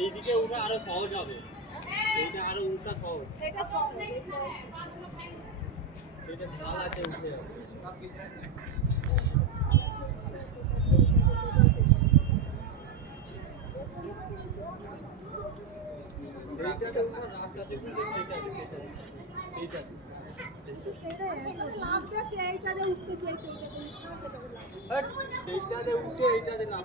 এইদিকে উঠা আরো সহজ হবে, এইটা আরো উঠা সহজ, সেটা সহজ, সেটা ঢাল আছে উঠে যাবে। সেইটাতে উঠার রাস্তা আছে, সেইটাতে উঠে এইটাতে নাম